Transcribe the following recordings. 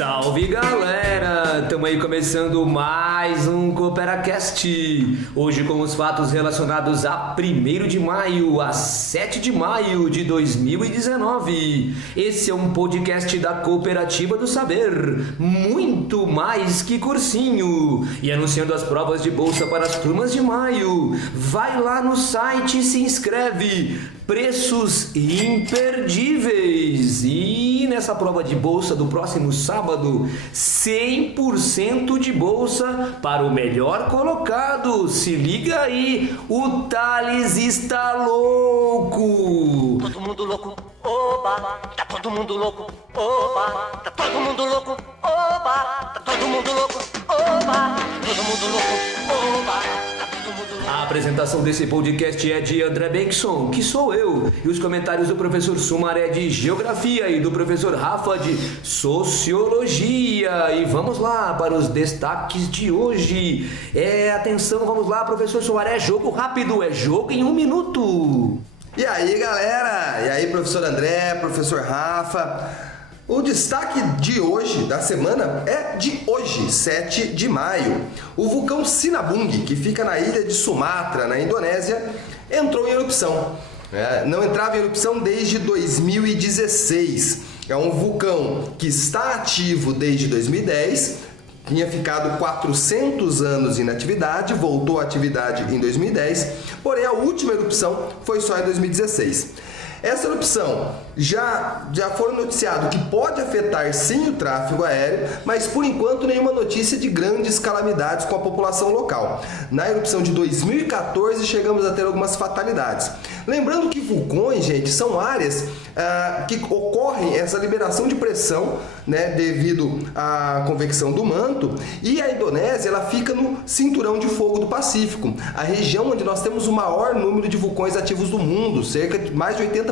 Salve galera! Estamos aí começando mais um CooperaCast. Hoje com os fatos relacionados a 1º de maio a 7 de maio de 2019. Esse é um podcast da Cooperativa do Saber, muito mais que cursinho. E anunciando as provas de bolsa para as turmas de maio. Vai lá no site e se inscreve. Preços imperdíveis. E nessa prova de bolsa do próximo sábado, 100% de bolsa para o melhor colocado. Se liga aí, o Thales está louco. Todo mundo louco, oba, tá todo mundo louco, oba, tá todo mundo louco, oba, tá todo mundo louco, oba, todo mundo louco, oba, tá todo mundo louco. A apresentação desse podcast é de André Benson, que sou eu, e os comentários do professor Sumaré de Geografia e do professor Rafa de Sociologia. E vamos lá para os destaques de hoje. Atenção, vamos lá, professor Sumaré, jogo rápido, é jogo em 1 minuto. E aí, galera? E aí, professor André, professor Rafa? O destaque de hoje, da semana, é de hoje, 7 de maio. O vulcão Sinabung, que fica na ilha de Sumatra, na Indonésia, entrou em erupção. Não entrava em erupção desde 2016. É um vulcão que está ativo desde 2010, tinha ficado 400 anos em atividade, voltou à atividade em 2010, porém a última erupção foi só em 2016. Essa erupção já foram noticiado que pode afetar sim o tráfego aéreo, mas por enquanto nenhuma notícia de grandes calamidades com a população local. Na erupção de 2014 chegamos a ter algumas fatalidades. Lembrando que vulcões, gente, são áreas que ocorrem essa liberação de pressão, né, devido à convecção do manto, e a Indonésia ela fica no cinturão de fogo do Pacífico, a região onde nós temos o maior número de vulcões ativos do mundo. Cerca de mais de 80%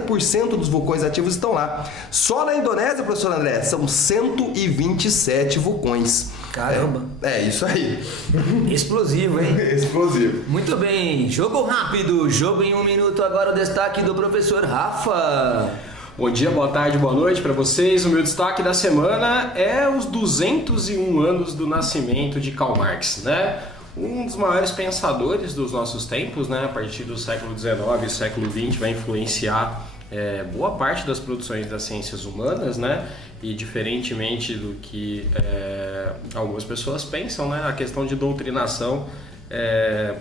dos vulcões ativos estão lá. Só na Indonésia, professor André, são 127 vulcões. Caramba! É isso aí. Explosivo, hein? Explosivo. Muito bem, jogo rápido, jogo em 1 minuto. Agora o destaque do professor Rafa. Bom dia, boa tarde, boa noite para vocês. O meu destaque da semana é os 201 anos do nascimento de Karl Marx, né? Um dos maiores pensadores dos nossos tempos, né? A partir do século XIX e século XX vai influenciar boa parte das produções das ciências humanas, né? E diferentemente do que algumas pessoas pensam, né? A questão de doutrinação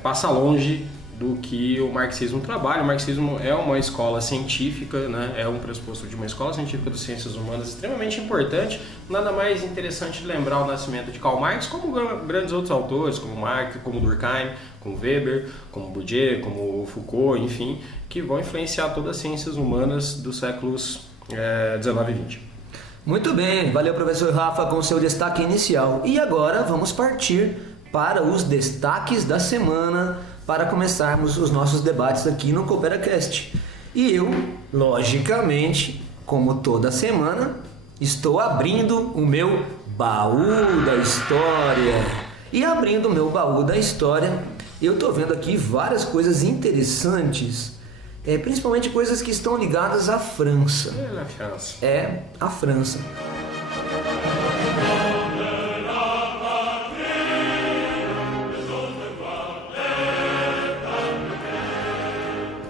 passa longe do que o marxismo trabalha. O marxismo é uma escola científica, né? É um pressuposto de uma escola científica das ciências humanas extremamente importante. Nada mais interessante de lembrar o nascimento de Karl Marx, como grandes outros autores, como Marx, como Durkheim, como Weber, como Bourdieu, como Foucault, enfim, que vão influenciar todas as ciências humanas dos séculos 19 e 20. Muito bem, valeu professor Rafa com seu destaque inicial. E agora vamos partir para os destaques da semana, para começarmos os nossos debates aqui no CooperaCast. E eu, logicamente, como toda semana, estou abrindo o meu baú da história. E abrindo o meu baú da história, eu estou vendo aqui várias coisas interessantes, principalmente coisas que estão ligadas à França. A França.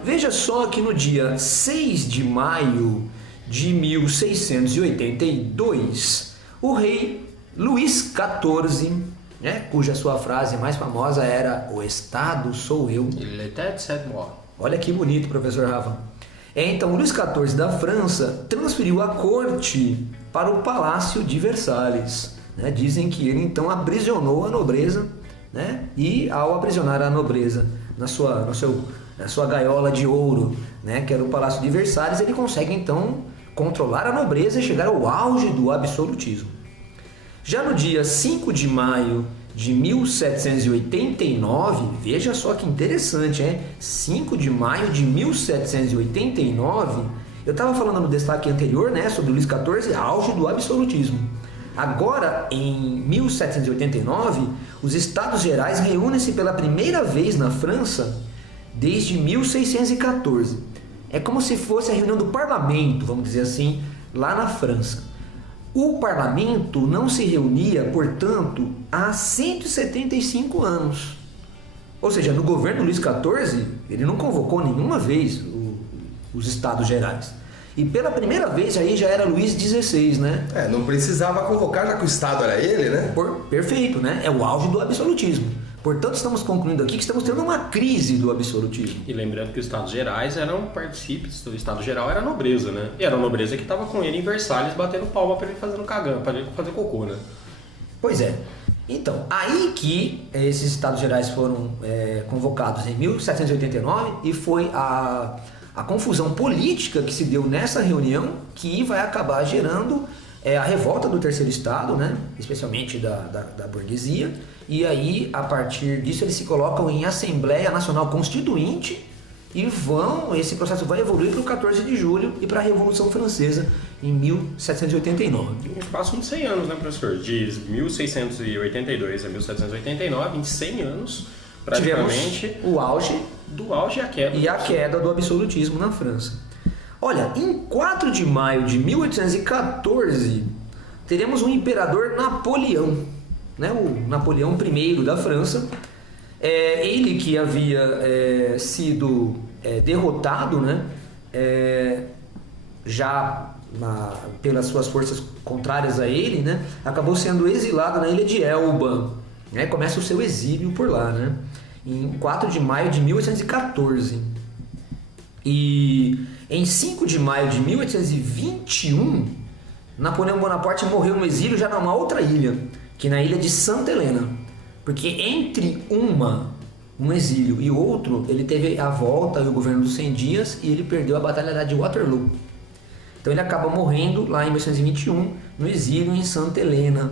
Veja só que no dia 6 de maio de 1682, o rei Luís XIV, cuja sua frase mais famosa era "O Estado sou eu". Olha que bonito, professor Rafa. Então, Luís XIV da França transferiu a corte para o Palácio de Versalhes. Dizem que ele então aprisionou a nobreza, e ao aprisionar a nobreza na sua gaiola de ouro, que era o Palácio de Versalhes, ele consegue então controlar a nobreza e chegar ao auge do absolutismo. Já no dia 5 de maio de 1789, veja só que interessante, 5 de maio de 1789, eu estava falando no destaque anterior, sobre Luís XIV, auge do absolutismo. Agora, em 1789, os Estados Gerais reúnem-se pela primeira vez na França desde 1614. É como se fosse a reunião do parlamento, vamos dizer assim, lá na França. O parlamento não se reunia, portanto, há 175 anos. Ou seja, no governo Luís XIV, ele não convocou nenhuma vez os Estados Gerais. E pela primeira vez aí já era Luís XVI, né? Não precisava convocar, já que o Estado era ele, né? Perfeito, né? É o auge do absolutismo. Portanto, estamos concluindo aqui que estamos tendo uma crise do absolutismo. E lembrando que os Estados Gerais eram partícipes, o Estado Geral era a nobreza, né? E era a nobreza que estava com ele em Versalhes batendo palma para ele fazendo cagão, para ele fazer cocô, né? Pois é. Então, aí que esses Estados Gerais foram convocados em 1789 e foi a confusão política que se deu nessa reunião que vai acabar gerando a revolta do terceiro estado, né? Especialmente da burguesia, e aí a partir disso eles se colocam em Assembleia Nacional Constituinte e esse processo vai evoluir para o 14 de julho e para a Revolução Francesa em 1789. Um espaço de 100 anos, né, professor? De 1682 a 1789, em 100 anos, praticamente. Tivemos o auge do auge e a queda do absolutismo na França. Olha, em 4 de maio de 1814, teremos o imperador Napoleão, né? O Napoleão I da França. Ele que havia sido derrotado, né? Já pelas suas forças contrárias a ele, né? Acabou sendo exilado na ilha de Elba. Né? Começa o seu exílio por lá, né? Em 4 de maio de 1814. E em 5 de maio de 1821, Napoleão Bonaparte morreu no exílio já numa outra ilha, que é na ilha de Santa Helena. Porque entre um exílio e outro, ele teve a volta e o governo dos 100 dias e ele perdeu a Batalha de Waterloo. Então ele acaba morrendo lá em 1821, no exílio em Santa Helena,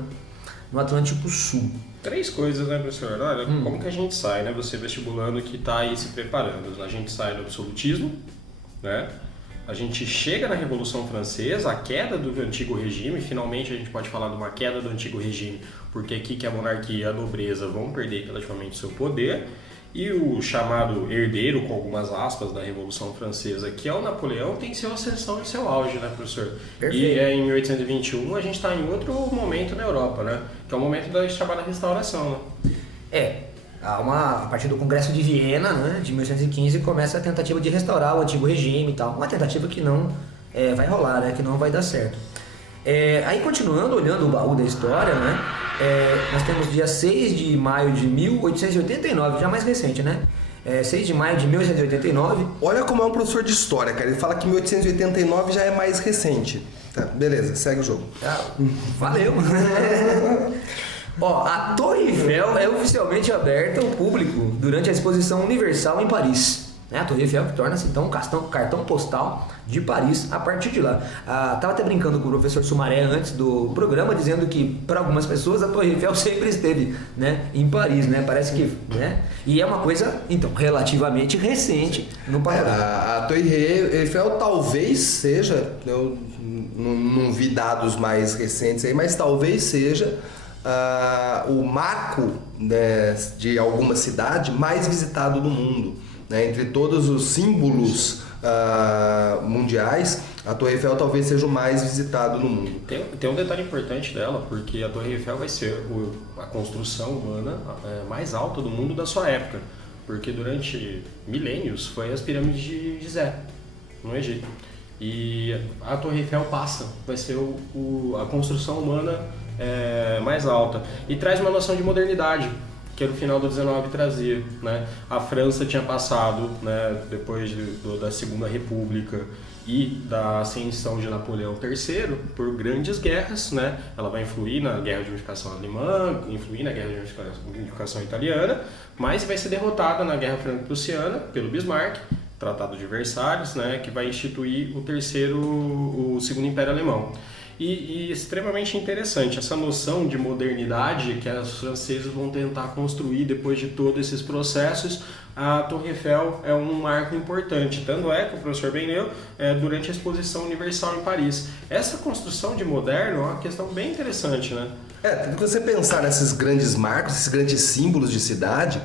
no Atlântico Sul. 3 coisas, né, professor? Olha, como que a gente sai, né? Você vestibulando que está aí se preparando. A gente sai do absolutismo, né? A gente chega na Revolução Francesa, a queda do antigo regime. Finalmente a gente pode falar de uma queda do antigo regime, porque aqui que a monarquia e a nobreza vão perder relativamente seu poder. E o chamado herdeiro, com algumas aspas, da Revolução Francesa, que é o Napoleão, tem sua ascensão e seu auge, né, professor? Perfeito. E em 1821 a gente está em outro momento na Europa, né? Que é o momento da chamada restauração, né? A partir do Congresso de Viena, né, de 1815, começa a tentativa de restaurar o antigo regime e tal. Uma tentativa que não vai rolar, né, que não vai dar certo. Aí continuando, olhando o baú da história, né, nós temos dia 6 de maio de 1889, já mais recente, né? 6 de maio de 1889. Olha como é um professor de história, cara. Ele fala que 1889 já é mais recente. Tá, beleza, segue o jogo. Valeu! A Torre Eiffel é oficialmente aberta ao público durante a Exposição Universal em Paris. A Torre Eiffel que torna-se então um cartão postal de Paris a partir de lá. Estava até brincando com o professor Sumaré antes do programa, dizendo que para algumas pessoas a Torre Eiffel sempre esteve, né, em Paris, né? Parece que, né? E é uma coisa então relativamente recente no panorama. A Torre Eiffel talvez seja, eu não vi dados mais recentes aí, mas talvez seja o marco, né, de alguma cidade mais visitado do mundo. Né? Entre todos os símbolos mundiais, a Torre Eiffel talvez seja o mais visitado no mundo. Tem um detalhe importante dela, porque a Torre Eiffel vai ser a construção humana mais alta do mundo da sua época, porque durante milênios foi as pirâmides de Gizé, no Egito. E a Torre Eiffel vai ser a construção humana mais alta e traz uma noção de modernidade que no final do 19 trazia, né? A França tinha passado, né, depois da Segunda República e da ascensão de Napoleão III por grandes guerras, né? Ela vai influir na Guerra de Unificação Alemã, influir na Guerra de Unificação Italiana, mas vai ser derrotada na Guerra Franco-Prussiana pelo Bismarck, Tratado de Versalhes, né, que vai instituir o Segundo Império Alemão. E extremamente interessante essa noção de modernidade que os franceses vão tentar construir depois de todos esses processos. A Torre Eiffel é um marco importante, tanto é que o professor Beneu, durante a Exposição Universal em Paris. Essa construção de moderno é uma questão bem interessante, né? Tem que você pensar nesses grandes marcos, esses grandes símbolos de cidade.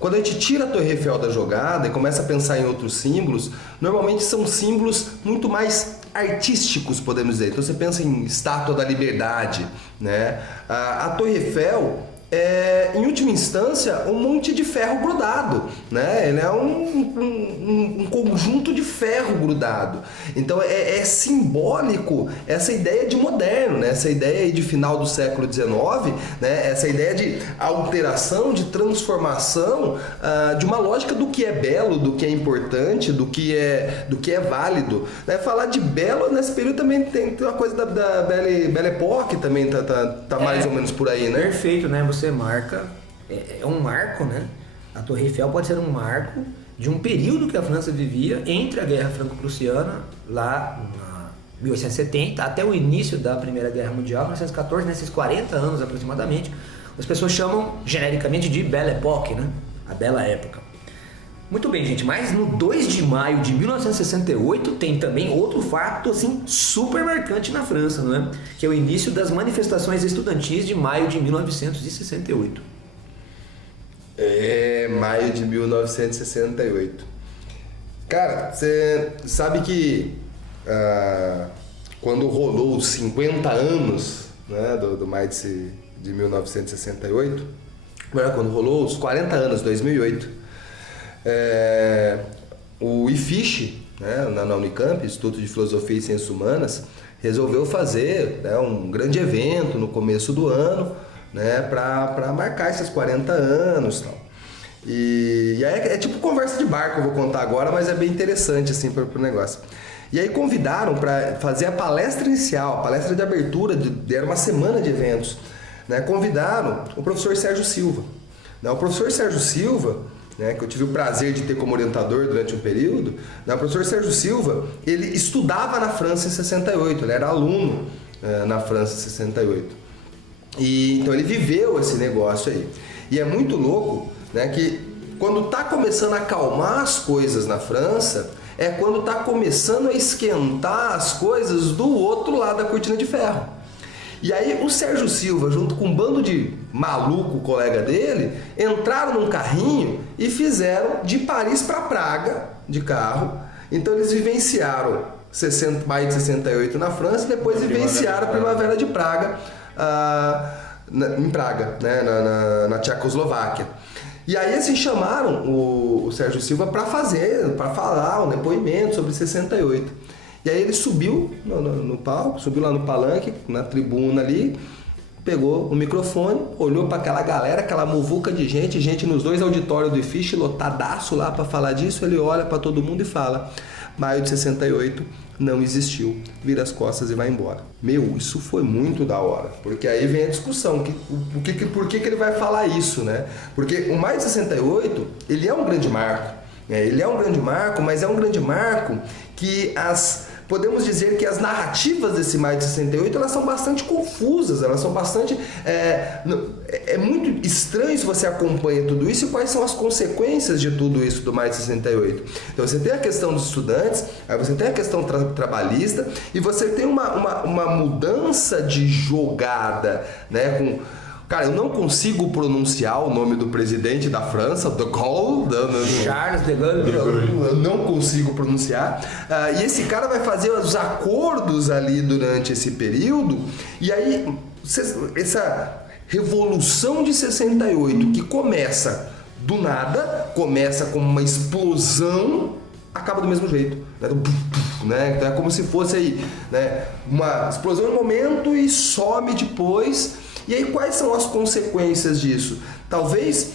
Quando a gente tira a Torre Eiffel da jogada e começa a pensar em outros símbolos, normalmente são símbolos muito mais artísticos, podemos dizer. Então você pensa em Estátua da Liberdade, né? A Torre Eiffel é, em última instância, um monte de ferro grudado, né? Ele é um conjunto de ferro grudado. Então é simbólico essa ideia de moderno, né? Essa ideia aí de final do século XIX, né? Essa ideia de alteração, de transformação de uma lógica do que é belo, do que é importante, do que é válido, né? Falar de belo nesse período também tem uma coisa da Belle Époque também tá mais ou menos por aí, né? Perfeito, né? Você marca, é um marco, né? A Torre Eiffel pode ser um marco de um período que a França vivia entre a Guerra Franco-Prussiana, lá em 1870, até o início da Primeira Guerra Mundial, 1914, nesses 40 anos aproximadamente. As pessoas chamam genericamente de Belle Époque, né? A Bela Época. Muito bem, gente, mas no 2 de maio de 1968 tem também outro fato assim super marcante na França, não é? Que é o início das manifestações estudantis de maio de 1968. Maio de 1968. Cara, você sabe que quando rolou os 50 anos, né, do maio de 1968, quando rolou os 40 anos, 2008, o IFISH, né, na Unicamp, Instituto de Filosofia e Ciências Humanas, resolveu fazer, né, um grande evento no começo do ano, né, para marcar esses 40 anos e tal. E aí é tipo conversa de bar que eu vou contar agora, mas é bem interessante assim para o negócio. E aí convidaram para fazer a palestra inicial, a palestra de abertura, era uma semana de eventos, né, convidaram o professor Sérgio Silva. O professor Sérgio Silva, né, que eu tive o prazer de ter como orientador durante um período, né, o professor Sérgio Silva, ele estudava na França em 68, ele era aluno na França em 68. E, então ele viveu esse negócio aí. E é muito louco, né, que quando está começando a acalmar as coisas na França, é quando está começando a esquentar as coisas do outro lado da cortina de ferro. E aí o Sérgio Silva, junto com um bando de maluco, colega dele, entraram num carrinho e fizeram de Paris para Praga, de carro. Então eles vivenciaram maio de 68 na França e depois vivenciaram a Primavera de Praga, em Praga, né, na Tchecoslováquia. E aí assim chamaram o Sérgio Silva para falar um depoimento sobre 68. E aí ele subiu no palco, subiu lá no palanque, na tribuna ali, pegou o microfone, olhou para aquela galera, aquela muvuca de gente nos dois auditórios do IFISH, lotadaço lá para falar disso. Ele olha para todo mundo e fala: maio de 68 não existiu, vira as costas e vai embora. Meu, isso foi muito da hora, porque aí vem a discussão, por que ele vai falar isso, né? Porque o maio de 68, ele é um grande marco, ele é um grande marco, mas é um grande marco que podemos dizer que as narrativas desse maio de 68, elas são bastante confusas, elas são bastante... É muito estranho se você acompanha tudo isso e quais são as consequências de tudo isso do maio de 68. Então você tem a questão dos estudantes, aí você tem a questão trabalhista e você tem uma mudança de jogada, né, Cara, eu não consigo pronunciar o nome do presidente da França, de Gaulle, Charles de Gaulle. Eu não consigo pronunciar. E esse cara vai fazer os acordos ali durante esse período. E aí, essa revolução de 68, que começa do nada, começa como uma explosão, acaba do mesmo jeito. Né? Então é como se fosse aí, né, uma explosão no momento e some depois. E aí quais são as consequências disso? Talvez,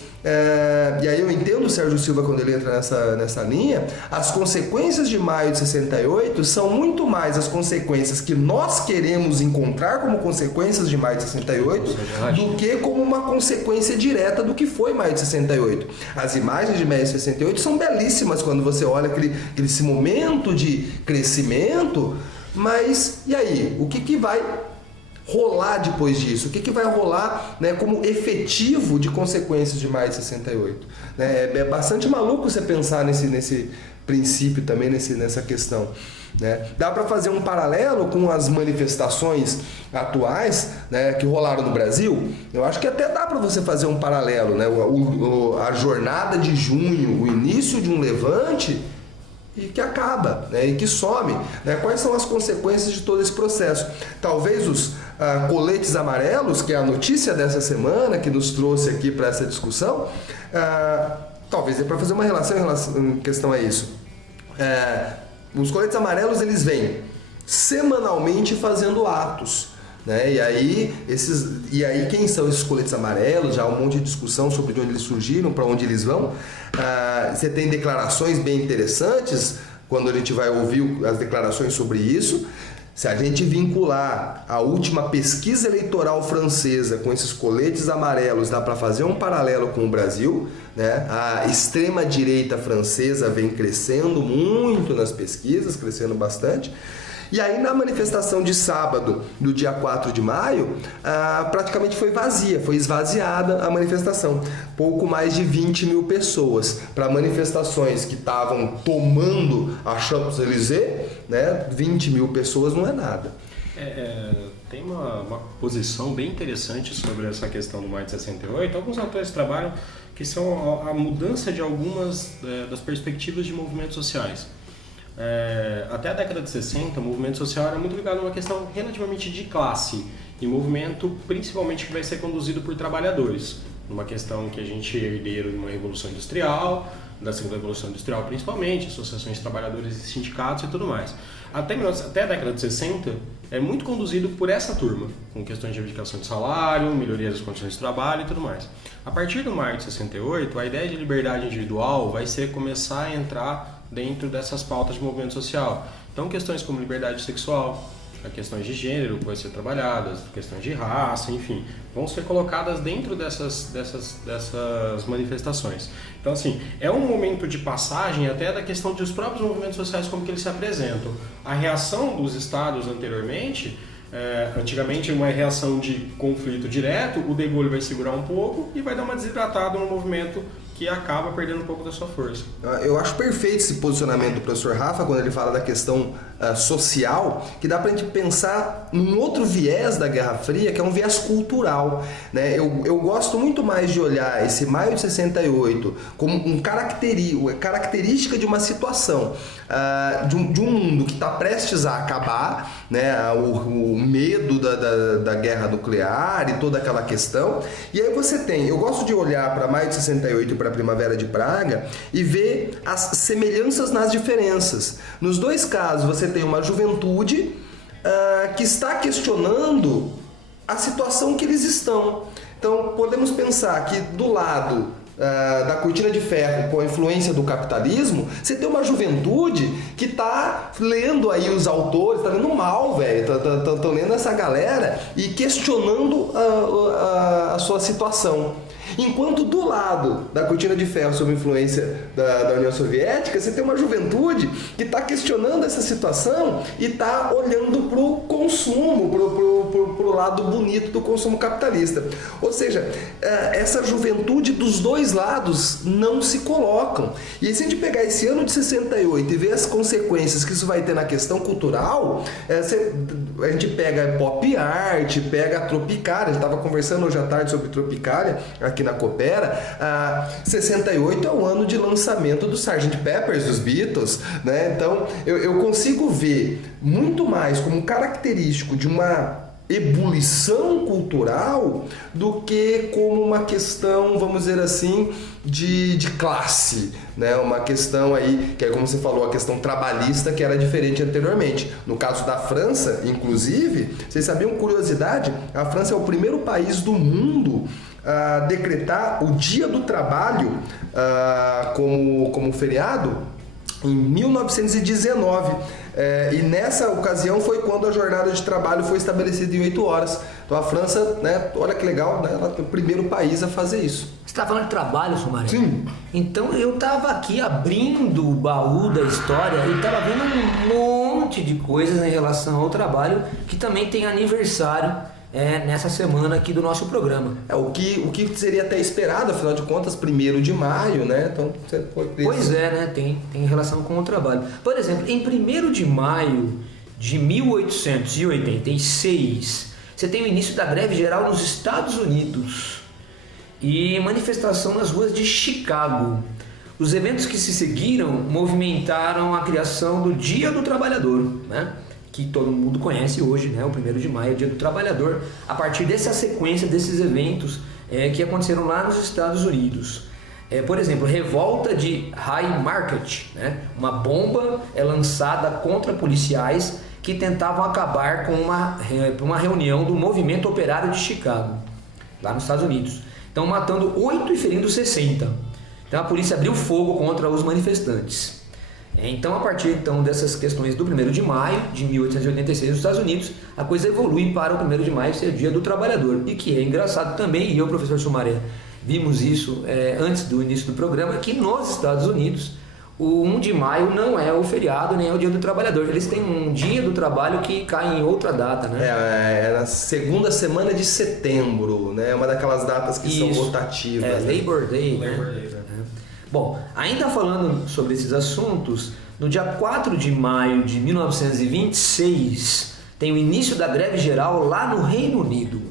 e aí eu entendo o Sérgio Silva quando ele entra nessa linha, as consequências de maio de 68 são muito mais as consequências que nós queremos encontrar como consequências de maio de 68 do que como uma consequência direta do que foi maio de 68. As imagens de maio de 68 são belíssimas quando você olha esse momento de crescimento, mas e aí? O que vai rolar depois disso? O que vai rolar, né, como efetivo de consequências de maio de 68? É bastante maluco você pensar nesse princípio também, nessa questão, né? Dá para fazer um paralelo com as manifestações atuais, né, que rolaram no Brasil. Eu acho que até dá para você fazer um paralelo, né? A jornada de junho, o início de um levante, e que acaba, né, e que some, né? Quais são as consequências de todo esse processo? Talvez os coletes amarelos, que é a notícia dessa semana, que nos trouxe aqui para essa discussão, talvez dê para fazer uma relação em questão a isso. Os coletes amarelos, eles vêm semanalmente fazendo atos, né? E aí quem são esses coletes amarelos? Já há um monte de discussão sobre de onde eles surgiram, para onde eles vão. Você tem declarações bem interessantes quando a gente vai ouvir as declarações sobre isso. Se a gente vincular a última pesquisa eleitoral francesa com esses coletes amarelos, dá para fazer um paralelo com o Brasil, né? A extrema-direita francesa vem crescendo muito nas pesquisas, crescendo bastante. E aí na manifestação de sábado, do dia 4 de maio, praticamente foi vazia, foi esvaziada a manifestação. Pouco mais de 20 mil pessoas. Para manifestações que estavam tomando a Champs-Élysées, né, 20 mil pessoas não é nada. Tem uma posição bem interessante sobre essa questão do Maio de 68. Alguns autores trabalham que são a mudança de algumas das perspectivas de movimentos sociais. Até a década de 60, o movimento social era muito ligado a uma questão relativamente de classe, e movimento principalmente que vai ser conduzido por trabalhadores, numa questão que a gente é herdeiro de uma revolução industrial, da segunda revolução industrial principalmente, associações de trabalhadores e sindicatos e tudo mais. Até a década de 60 é muito conduzido por essa turma, com questões de reivindicação de salário, melhoria das condições de trabalho e tudo mais. A partir do maio de 68, a ideia de liberdade individual vai ser começar a entrar dentro dessas pautas de movimento social. Então, questões como liberdade sexual, questões de gênero que vão ser trabalhadas, questões de raça, enfim, vão ser colocadas dentro dessas manifestações. Então, assim, é um momento de passagem até da questão dos próprios movimentos sociais, como que eles se apresentam. A reação dos estados anteriormente, antigamente uma reação de conflito direto, o De Gaulle vai segurar um pouco e vai dar uma desidratada no movimento que acaba perdendo um pouco da sua força. Eu acho perfeito esse posicionamento do professor Rafa quando ele fala da questão social, que dá pra gente pensar num outro viés da Guerra Fria, que é um viés cultural, né? Eu gosto muito mais de olhar esse maio de 68 como característica de uma situação, de um mundo que está prestes a acabar, né? O medo da guerra nuclear e toda aquela questão. E aí eu gosto de olhar para maio de 68 e para a Primavera de Praga e ver as semelhanças nas diferenças. Nos dois casos você tem uma juventude que está questionando a situação que eles estão. Então podemos pensar que do lado da cortina de ferro com a influência do capitalismo, você tem uma juventude que tá lendo aí os autores, tá lendo mal, velho, tá lendo essa galera e questionando a sua situação. Enquanto do lado da cortina de ferro sob influência da União Soviética, você tem uma juventude que está questionando essa situação e está olhando para o consumo, para o lado bonito do consumo capitalista. Ou seja, essa juventude dos dois lados não se colocam. E aí, se a gente pegar esse ano de 68 e ver as consequências que isso vai ter na questão cultural, a gente pega pop art, pega a Tropicália, a gente estava conversando hoje à tarde sobre Tropicália, aqui na Coopera. 68 é o ano de lançamento do Sgt. Peppers, dos Beatles, né? Então eu consigo ver muito mais como característico de uma ebulição cultural do que como uma questão, vamos dizer assim, de classe, né? Uma questão aí, que é como você falou, a questão trabalhista, que era diferente anteriormente. No caso da França, inclusive, vocês sabiam, curiosidade, a França é o primeiro país do mundo a decretar o Dia do Trabalho como feriado em 1919. E nessa ocasião foi quando a jornada de trabalho foi estabelecida em 8 horas. Então a França, né, olha que legal, né, ela é o primeiro país a fazer isso. Você está falando de trabalho, Sumaré? Sim. Então eu estava aqui abrindo o baú da história e estava vendo um monte de coisas em relação ao trabalho que também tem aniversário nessa semana aqui do nosso programa. O que seria até esperado, afinal de contas, 1º de maio, né? Então, você pode... Pois é, né? Tem relação com o trabalho. Por exemplo, em 1º de maio de 1886, você tem o início da greve geral nos Estados Unidos e manifestação nas ruas de Chicago. Os eventos que se seguiram movimentaram a criação do Dia do Trabalhador, né? Que todo mundo conhece hoje, né? O 1º de maio, Dia do Trabalhador, a partir dessa sequência desses eventos que aconteceram lá nos Estados Unidos. Por exemplo, revolta de Haymarket, né? Uma bomba é lançada contra policiais que tentavam acabar com uma reunião do Movimento Operário de Chicago, lá nos Estados Unidos. Então, matando 8 e ferindo 60. Então, a polícia abriu fogo contra os manifestantes. Então, a partir dessas questões do 1º de maio de 1886 nos Estados Unidos, a coisa evolui para o 1º de maio ser o Dia do Trabalhador. E que é engraçado também, e eu, professor Sumaré, vimos isso antes do início do programa, que nos Estados Unidos o 1 de maio não é o feriado, nem é o Dia do Trabalhador. Eles têm um dia do trabalho que cai em outra data, né? É na segunda semana de setembro, né? Uma daquelas datas que são rotativas. Labor Day, né? Labor Day, né? Bom, ainda falando sobre esses assuntos, no dia 4 de maio de 1926, tem o início da greve geral lá no Reino Unido.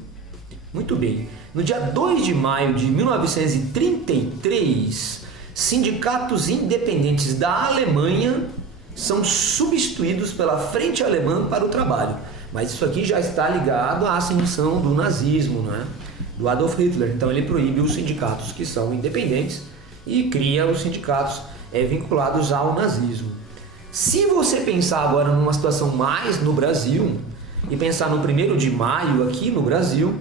Muito bem. No dia 2 de maio de 1933, sindicatos independentes da Alemanha são substituídos pela Frente Alemã para o Trabalho. Mas isso aqui já está ligado à ascensão do nazismo, né? Do Adolf Hitler. Então ele proíbe os sindicatos que são independentes e cria os sindicatos vinculados ao nazismo. Se você pensar agora numa situação mais no Brasil e pensar no 1º de maio aqui no Brasil,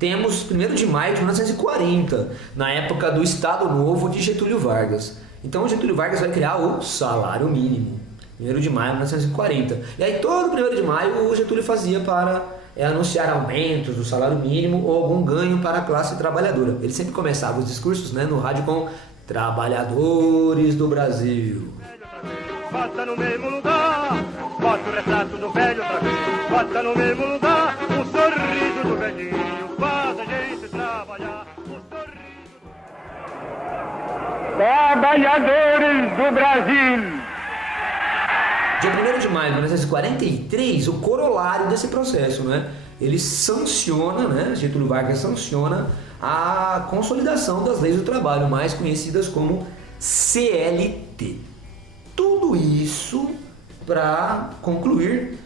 temos 1º de maio de 1940, na época do Estado Novo de Getúlio Vargas. Então Getúlio Vargas vai criar o salário mínimo, 1º de maio de 1940. E aí todo 1º de maio o Getúlio fazia para anunciar aumentos do salário mínimo ou algum ganho para a classe trabalhadora. Ele sempre começava os discursos, né, no rádio com trabalhadores do Brasil. Bota no mesmo lugar, bota o retrato do velho outra vez. Bota no mesmo lugar, o sorriso do velhinho faz a gente trabalhar. O sorriso do... Trabalhadores do Brasil. Dia 1º de maio de 1943, o corolário desse processo, né? Ele sanciona, né? Getúlio Vargas sanciona a consolidação das leis do trabalho, mais conhecidas como CLT. Tudo isso para concluir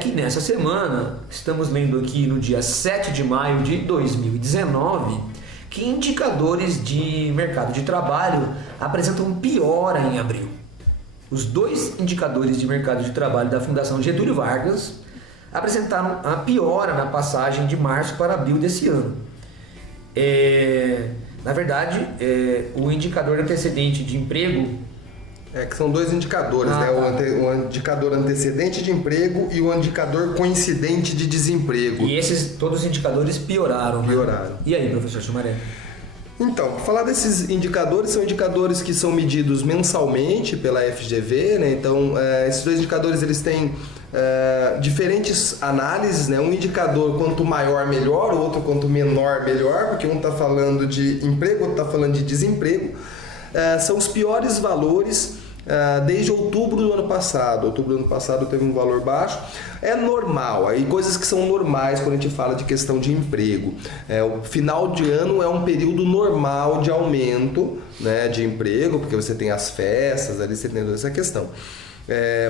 que nessa semana, estamos lendo aqui no dia 7 de maio de 2019, que indicadores de mercado de trabalho apresentam piora em abril. Os 2 indicadores de mercado de trabalho da Fundação Getúlio Vargas apresentaram a piora na passagem de março para abril desse ano. Na verdade, o indicador antecedente de emprego... que são 2 indicadores, né? O indicador antecedente de emprego e o indicador coincidente de desemprego. E todos os indicadores pioraram, né? Pioraram. E aí, professor Sumaré? Então, falar desses indicadores, são indicadores que são medidos mensalmente pela FGV, né? Então, esses 2 indicadores eles têm diferentes análises, né? Um indicador quanto maior melhor, o outro quanto menor melhor, porque um está falando de emprego, outro está falando de desemprego. São os piores valores desde outubro do ano passado. Outubro do ano passado teve um valor baixo. É normal, aí coisas que são normais quando a gente fala de questão de emprego. O final de ano é um período normal de aumento, né, de emprego, porque você tem as festas, ali você tem toda essa questão.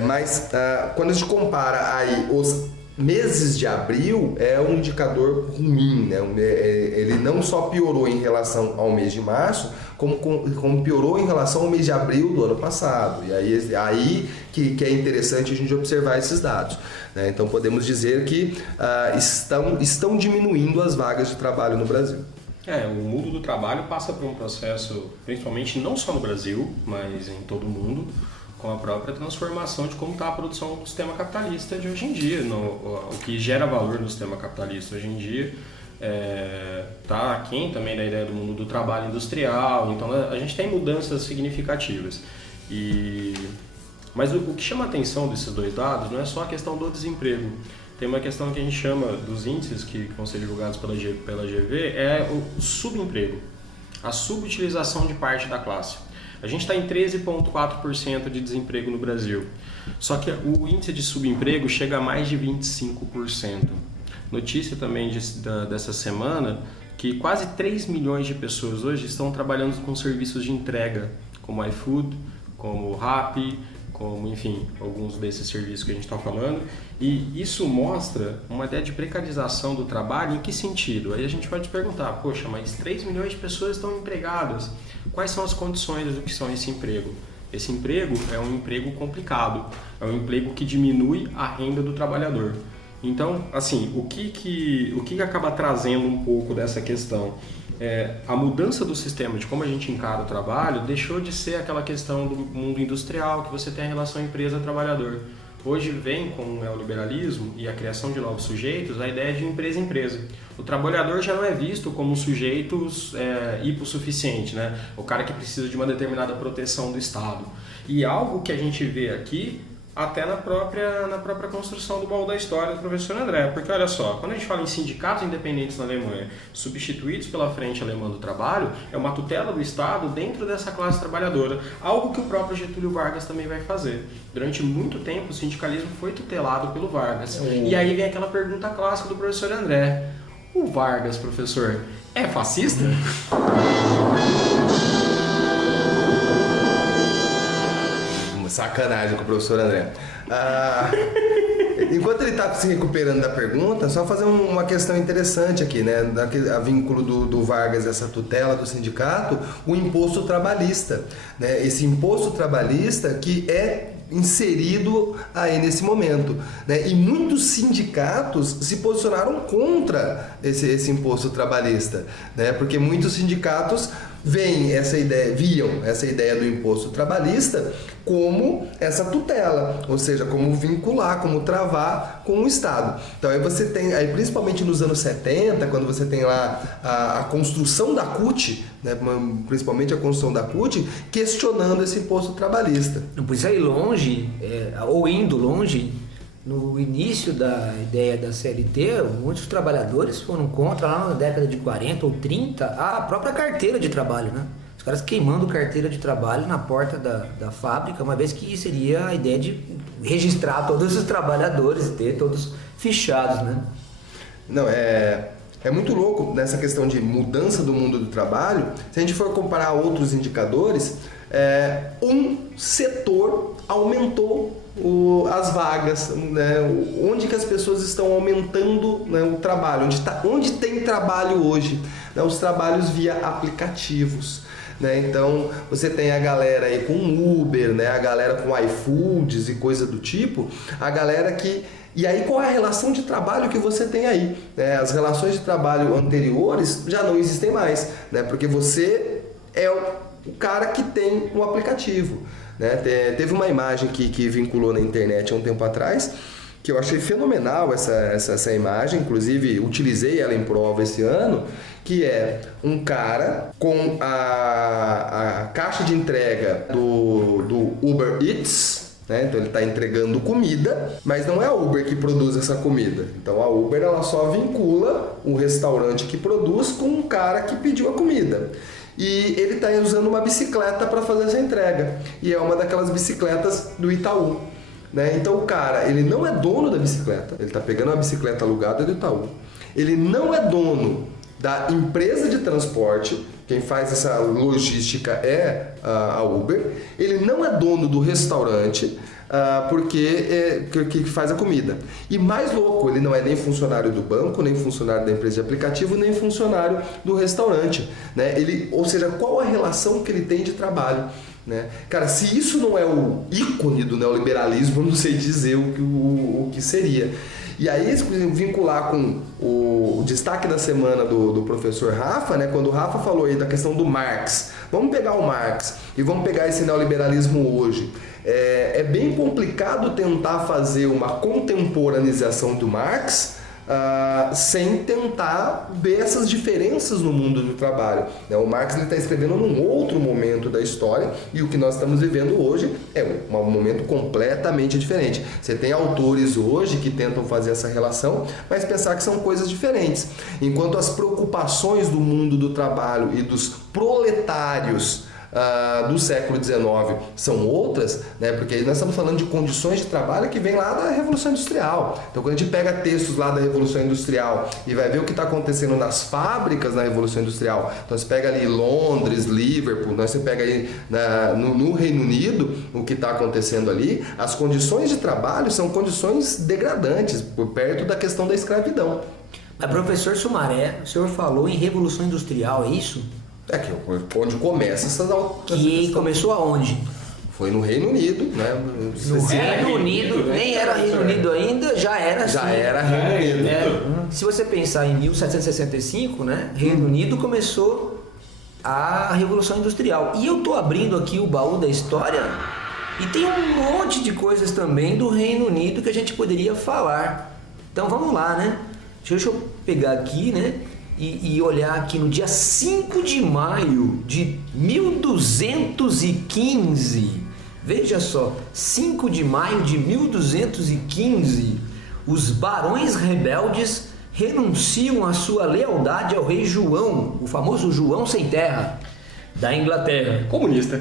Mas quando a gente compara aí os meses de abril, é um indicador ruim, né? Ele não só piorou em relação ao mês de março, como piorou em relação ao mês de abril do ano passado. E aí que é interessante a gente observar esses dados, né? Então podemos dizer que estão diminuindo as vagas de trabalho no Brasil. O mundo do trabalho passa por um processo, principalmente não só no Brasil, mas em todo o mundo, com a própria transformação de como está a produção do sistema capitalista de hoje em dia. O que gera valor no sistema capitalista hoje em dia está aquém também da ideia do mundo do trabalho industrial. Então a gente tem mudanças significativas. Mas o que chama a atenção desses 2 dados não é só a questão do desemprego. Tem uma questão que a gente chama dos índices que vão ser divulgados pela GV, é o subemprego, a subutilização de parte da classe. A gente está em 13,4% de desemprego no Brasil, só que o índice de subemprego chega a mais de 25%. Notícia também dessa semana que quase 3 milhões de pessoas hoje estão trabalhando com serviços de entrega, como iFood, como Rappi, como, enfim, alguns desses serviços que a gente está falando. E isso mostra uma ideia de precarização do trabalho. Em que sentido? Aí a gente pode perguntar, poxa, mas 3 milhões de pessoas estão empregadas. Quais são as condições do que são esse emprego? Esse emprego é um emprego complicado, é um emprego que diminui a renda do trabalhador. Então, assim, o que acaba trazendo um pouco dessa questão? A mudança do sistema de como a gente encara o trabalho deixou de ser aquela questão do mundo industrial, que você tem a relação empresa-trabalhador. Hoje vem com o neoliberalismo e a criação de novos sujeitos a ideia de empresa-empresa. O trabalhador já não é visto como um sujeito hipossuficiente, né? O cara que precisa de uma determinada proteção do Estado. E algo que a gente vê aqui até na própria construção do baú da história do professor André. Porque olha só, quando a gente fala em sindicatos independentes na Alemanha, substituídos pela Frente Alemã do Trabalho, é uma tutela do Estado dentro dessa classe trabalhadora, algo que o próprio Getúlio Vargas também vai fazer. Durante muito tempo o sindicalismo foi tutelado pelo Vargas. E aí vem aquela pergunta clássica do professor André. O Vargas, professor, é fascista? Sacanagem com o professor André. Enquanto ele está se recuperando da pergunta, só fazer uma questão interessante aqui, né? A vínculo do Vargas, essa tutela do sindicato, o imposto trabalhista, né? Esse imposto trabalhista que é inserido aí nesse momento, né? E muitos sindicatos se posicionaram contra esse imposto trabalhista, né? Porque muitos sindicatos viam essa ideia do imposto trabalhista como essa tutela, ou seja, como vincular, como travar com o Estado. Então aí você tem, aí principalmente nos anos 70, quando você tem lá a construção da CUT, né, principalmente a construção da CUT, questionando esse imposto trabalhista. Não precisa ir longe, ou indo longe. No início da ideia da CLT, muitos trabalhadores foram contra, lá na década de 40 ou 30, a própria carteira de trabalho, né? Os caras queimando carteira de trabalho na porta da fábrica, uma vez que seria a ideia de registrar todos os trabalhadores e ter todos fichados, né? Não, é muito louco nessa questão de mudança do mundo do trabalho. Se a gente for comparar outros indicadores, um setor aumentou as vagas, né? Onde que as pessoas estão aumentando, né, o trabalho, onde tem trabalho hoje, né? Os trabalhos via aplicativos, né? Então você tem a galera aí com Uber, né? A galera com iFoods e coisa do tipo, a galera que... E aí qual é a relação de trabalho que você tem aí? Né? As relações de trabalho anteriores já não existem mais, né? Porque você é o cara que tem um aplicativo. Né? Teve uma imagem que vinculou na internet há um tempo atrás, que eu achei fenomenal essa imagem, inclusive utilizei ela em prova esse ano, que é um cara com a caixa de entrega do Uber Eats, né? Então ele está entregando comida, mas não é a Uber que produz essa comida. Então a Uber ela só vincula o restaurante que produz com um cara que pediu a comida. E ele está usando uma bicicleta para fazer essa entrega. E é uma daquelas bicicletas do Itaú, né? Então o cara, ele não é dono da bicicleta. Ele está pegando uma bicicleta alugada do Itaú. Ele não é dono da empresa de transporte. Quem faz essa logística é a Uber. Ele não é dono do restaurante, que faz a comida. E mais louco, ele não é nem funcionário do banco, nem funcionário da empresa de aplicativo, nem funcionário do restaurante, né? Ou seja, qual a relação que ele tem de trabalho, né? Cara, se isso não é o ícone do neoliberalismo, eu não sei dizer o que seria. E aí, vincular com o destaque da semana do professor Rafa, né? Quando o Rafa falou aí da questão do Marx, vamos pegar o Marx e vamos pegar esse neoliberalismo hoje. É bem complicado tentar fazer uma contemporaneização do Marx sem tentar ver essas diferenças no mundo do trabalho. O Marx está escrevendo num outro momento da história e o que nós estamos vivendo hoje é um momento completamente diferente. Você tem autores hoje que tentam fazer essa relação, mas pensar que são coisas diferentes. Enquanto as preocupações do mundo do trabalho e dos proletários do século XIX são outras, né? Porque nós estamos falando de condições de trabalho que vem lá da Revolução Industrial. Então, quando a gente pega textos lá da Revolução Industrial e vai ver o que está acontecendo nas fábricas na Revolução Industrial, então você pega ali Londres, Liverpool, você pega aí no Reino Unido o que está acontecendo ali, as condições de trabalho são condições degradantes, por perto da questão da escravidão. Mas, professor Sumaré, o senhor falou em Revolução Industrial, é isso? É que onde começa essa Que começou aonde? Foi no Reino Unido, né? No Reino Unido, nem era Reino Unido ainda, já era assim. Já era Reino Unido. Se você pensar em 1765, né? Reino Unido começou a Revolução Industrial. E eu tô abrindo aqui o baú da história e tem um monte de coisas também do Reino Unido que a gente poderia falar. Então vamos lá, né? Deixa eu pegar aqui, né? E olhar aqui no dia 5 de maio de 1215. Veja só, 5 de maio de 1215, os barões rebeldes renunciam à sua lealdade ao rei João, o famoso João Sem Terra, da Inglaterra. Comunista.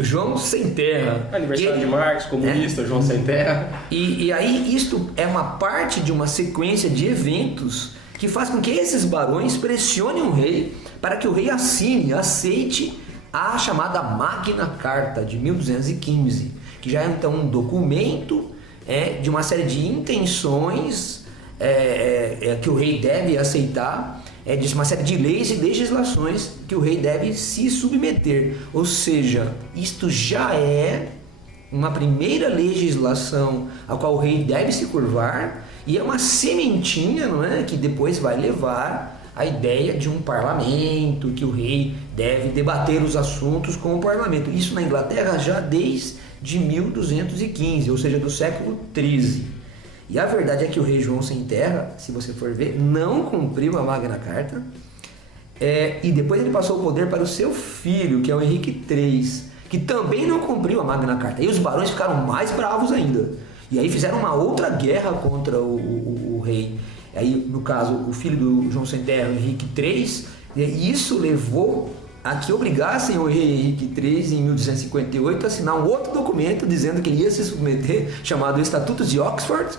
João Sem Terra. Aniversário de Marx, comunista, João Sem Terra. E aí isto é uma parte de uma sequência de eventos que faz com que esses barões pressionem o rei para que o rei aceite a chamada Magna Carta de 1215, que já é então um documento de uma série de intenções que o rei deve aceitar, de uma série de leis e legislações que o rei deve se submeter. Ou seja, isto já é uma primeira legislação a qual o rei deve se curvar, e é uma sementinha, não é, que depois vai levar a ideia de um parlamento, que o rei deve debater os assuntos com o parlamento. Isso na Inglaterra já desde 1215, ou seja, do século XIII. E a verdade é que o rei João Sem Terra, se você for ver, não cumpriu a Magna Carta, e depois ele passou o poder para o seu filho, que é o Henrique III, que também não cumpriu a Magna Carta. E os barões ficaram mais bravos ainda. E aí fizeram uma outra guerra contra o rei. Aí, no caso, o filho do João Sem Terra, Henrique III, e isso levou a que obrigassem o rei Henrique III, em 1258, a assinar um outro documento dizendo que ele ia se submeter, chamado Estatutos de Oxford.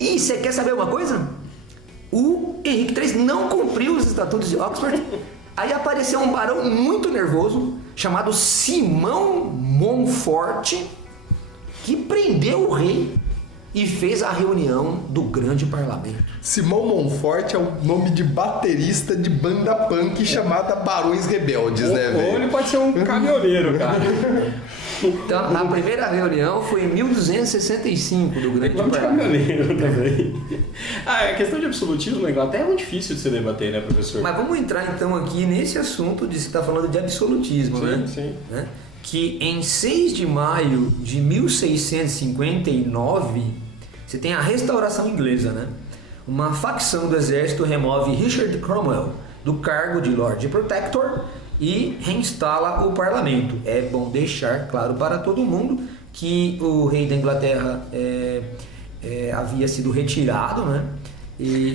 E você quer saber uma coisa? O Henrique III não cumpriu os Estatutos de Oxford. Aí apareceu um barão muito nervoso, chamado Simão Montfort, que prendeu o rei e fez a reunião do grande parlamento. Simão Montfort é o nome de baterista de banda punk chamada Barões Rebeldes, né, velho? Ou ele pode ser um caminhoneiro, cara. Então, a primeira reunião foi em 1265 do grande parlamento. Caminhoneiro também. A questão de absolutismo na Inglaterra é muito difícil de se debater, né, professor? Mas vamos entrar então aqui nesse assunto de se estar falando de absolutismo, sim, né? Sim. Que em 6 de maio de 1659, você tem a restauração inglesa, né? Uma facção do exército remove Richard Cromwell do cargo de Lord Protector e reinstala o parlamento. É bom deixar claro para todo mundo que o rei da Inglaterra havia sido retirado, né?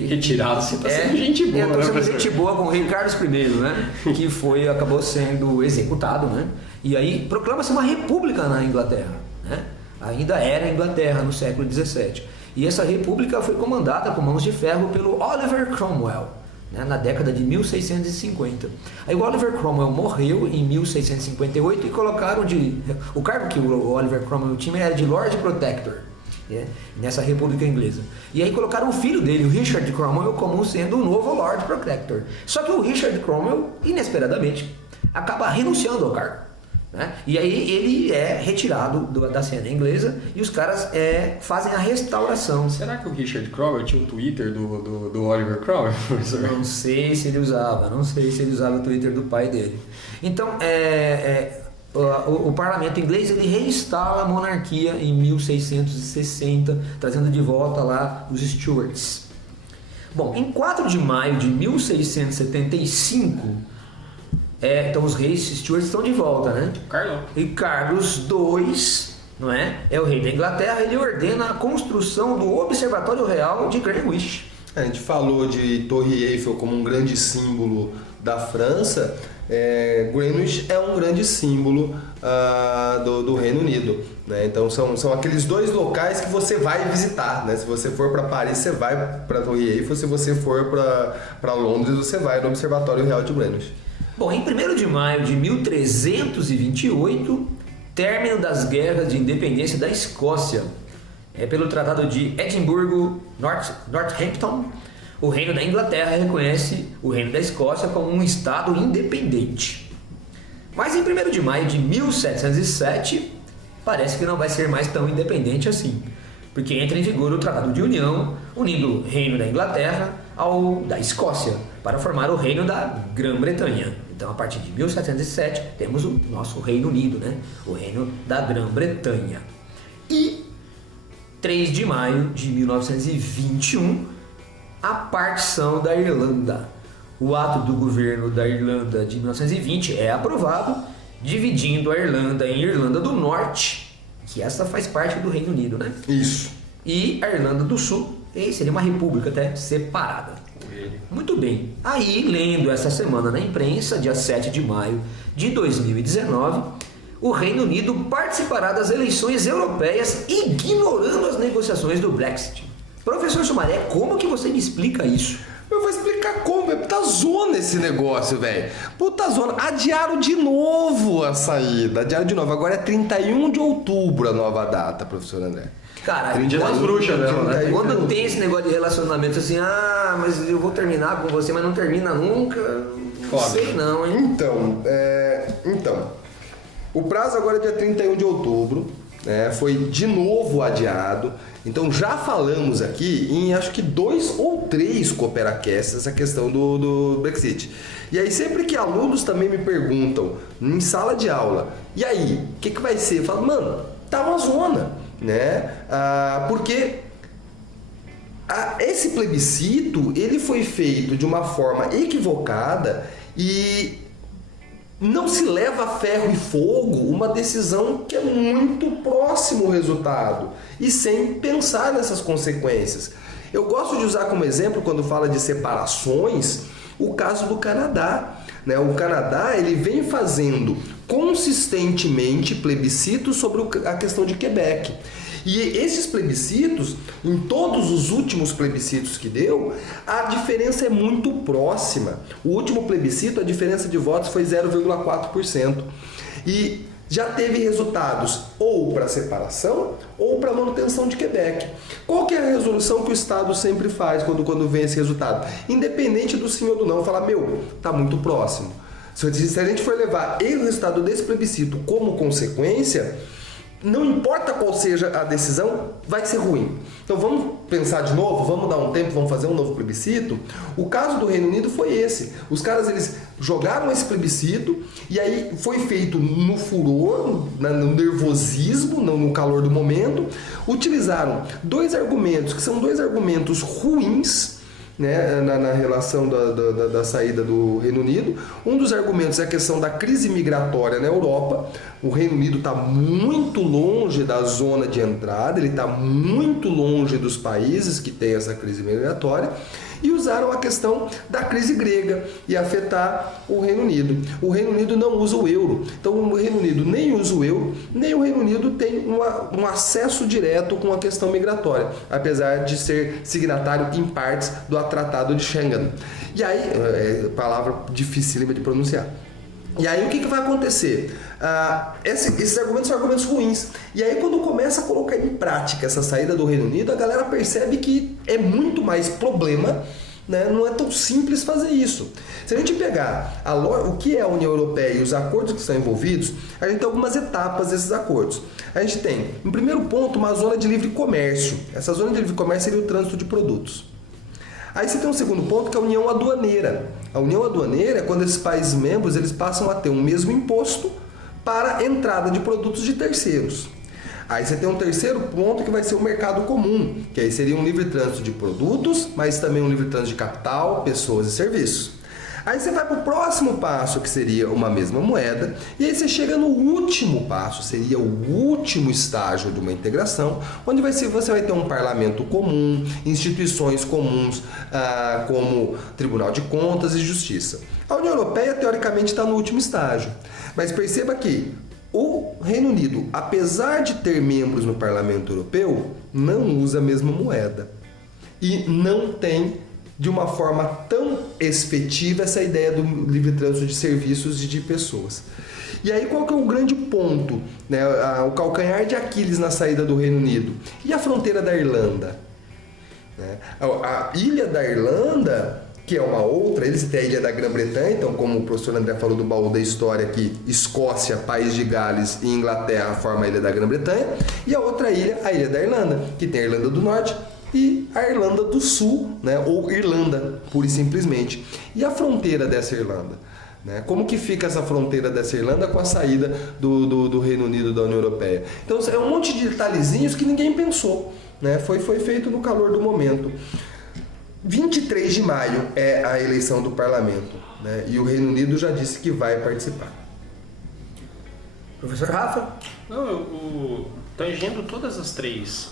Retirado, você está sendo gente boa, né? Estou sendo gente boa com o rei Carlos I, né? Que acabou sendo executado, né? E aí proclama-se uma república na Inglaterra, né? Ainda era a Inglaterra no século XVII. E essa república foi comandada com mãos de ferro pelo Oliver Cromwell, né? Na década de 1650. Aí o Oliver Cromwell morreu em 1658 e colocaram o cargo que o Oliver Cromwell tinha era de Lord Protector, nessa república inglesa. E aí colocaram o filho dele, o Richard Cromwell, como sendo o novo Lord Protector. Só que o Richard Cromwell, inesperadamente, acaba renunciando ao cargo, né? E aí ele é retirado da cena inglesa e os caras fazem a restauração. Será que o Richard Cromwell tinha um Twitter do Oliver Cromwell, professor? Não sei se ele usava o Twitter do pai dele. Então, o parlamento inglês ele reinstala a monarquia em 1660, trazendo de volta lá os Stuarts. Bom, em 4 de maio de 1675, então os reis Stuarts estão de volta, né? E Carlos II, não é o rei da Inglaterra, ele ordena a construção do Observatório Real de Greenwich. A gente falou de Torre Eiffel como um grande símbolo da França, Greenwich é um grande símbolo do Reino Unido, né? Então são aqueles dois locais que você vai visitar, né? Se você for para Paris, você vai para a Torre Eiffel. Se você for para Londres, você vai no Observatório Real de Greenwich. Bom, em 1º de maio de 1328, término das guerras de independência da Escócia. Pelo Tratado de Edimburgo-Northampton, o Reino da Inglaterra reconhece o Reino da Escócia como um Estado independente. Mas em 1º de maio de 1707, parece que não vai ser mais tão independente assim, porque entra em vigor o Tratado de União, unindo o Reino da Inglaterra ao da Escócia, para formar o Reino da Grã-Bretanha. Então, a partir de 1707, temos o nosso Reino Unido, né? O Reino da Grã-Bretanha. E 3 de maio de 1921, a partição da Irlanda. O ato do governo da Irlanda de 1920 é aprovado, dividindo a Irlanda em Irlanda do Norte, que essa faz parte do Reino Unido, né? Isso. E a Irlanda do Sul, e seria uma república até separada. Muito bem. Aí, lendo essa semana na imprensa, dia 7 de maio de 2019, o Reino Unido participará das eleições europeias, ignorando as negociações do Brexit. Professor Sumaré, como que você me explica isso? Eu vou explicar como, é puta zona esse negócio, velho. Puta zona. Adiaram de novo a saída, Agora é 31 de outubro a nova data, professor André. Cara, Dia das bruxas mesmo, né? Quando tem esse negócio de relacionamento assim, mas eu vou terminar com você, mas não termina nunca. Não sei não, hein? Então, o prazo agora é dia 31 de outubro, né? Foi de novo adiado. Então já falamos aqui em acho que 2 ou 3 Cooperacasts essa questão do Brexit. E aí sempre que alunos também me perguntam em sala de aula, e aí, o que vai ser? Eu falo, mano, tá uma zona, né? Porque esse plebiscito ele foi feito de uma forma equivocada e não se leva a ferro e fogo uma decisão que é muito próximo ao resultado e sem pensar nessas consequências. Eu gosto de usar como exemplo, quando fala de separações, o caso do Canadá, né? O Canadá ele vem fazendo consistentemente plebiscitos sobre a questão de Quebec. E esses plebiscitos, em todos os últimos plebiscitos que deu, a diferença é muito próxima. O último plebiscito, a diferença de votos foi 0,4%. E já teve resultados ou para separação ou para manutenção de Quebec. Qual que é a resolução que o Estado sempre faz quando vem esse resultado? Independente do sim ou do não, fala, tá muito próximo. Se a gente for levar o resultado desse plebiscito como consequência, não importa qual seja a decisão, vai ser ruim. Então vamos pensar de novo, vamos dar um tempo, vamos fazer um novo plebiscito. O caso do Reino Unido foi esse. Os caras eles jogaram esse plebiscito e aí foi feito no furor, no nervosismo, no calor do momento. Utilizaram 2 argumentos, que são 2 argumentos ruins, né, na relação da saída do Reino Unido. Um dos argumentos é a questão da crise migratória na Europa. O Reino Unido está muito longe da zona de entrada, ele está muito longe dos países que têm essa crise migratória. E usaram a questão da crise grega e afetar o Reino Unido. O Reino Unido não usa o euro. Então o Reino Unido nem usa o euro, nem o Reino Unido tem um acesso direto com a questão migratória, apesar de ser signatário em partes do Tratado de Schengen. E aí, palavra dificílima de pronunciar. E aí o que vai acontecer? Esses argumentos são argumentos ruins. E aí quando começa a colocar em prática essa saída do Reino Unido, a galera percebe que é muito mais problema, né? Não é tão simples fazer isso. Se a gente pegar o que é a União Europeia e os acordos que estão envolvidos, a gente tem algumas etapas desses acordos. A gente tem, em primeiro ponto, uma zona de livre comércio. Essa zona de livre comércio seria o trânsito de produtos. Aí você tem um segundo ponto, que é a União Aduaneira. A União Aduaneira é quando esses países membros eles passam a ter um mesmo imposto para a entrada de produtos de terceiros. Aí você tem um terceiro ponto que vai ser o mercado comum, que aí seria um livre trânsito de produtos, mas também um livre trânsito de capital, pessoas e serviços. Aí você vai para o próximo passo, que seria uma mesma moeda, e aí você chega no último passo, seria o último estágio de uma integração, onde você vai ter um parlamento comum, instituições comuns, como Tribunal de Contas e Justiça. A União Europeia, teoricamente, está no último estágio, mas perceba que o Reino Unido, apesar de ter membros no Parlamento Europeu, não usa a mesma moeda e não tem de uma forma tão efetiva essa ideia do livre trânsito de serviços e de pessoas. E aí qual que é o grande ponto, né? O calcanhar de Aquiles na saída do Reino Unido? E a fronteira da Irlanda? Né? A ilha da Irlanda, que é uma outra, eles têm a ilha da Grã-Bretanha, então como o professor André falou do baú da história aqui, Escócia, País de Gales e Inglaterra formam a ilha da Grã-Bretanha, e a outra ilha, a ilha da Irlanda, que tem a Irlanda do Norte e a Irlanda do Sul, né? Ou Irlanda, pura e simplesmente. E a fronteira dessa Irlanda? Né? Como que fica essa fronteira dessa Irlanda com a saída do Reino Unido da União Europeia? Então é um monte de detalhezinhos que ninguém pensou, né? Foi feito no calor do momento. 23 de maio é a eleição do parlamento, né? E o Reino Unido já disse que vai participar. Professor Rafa? Não, tangendo todas as três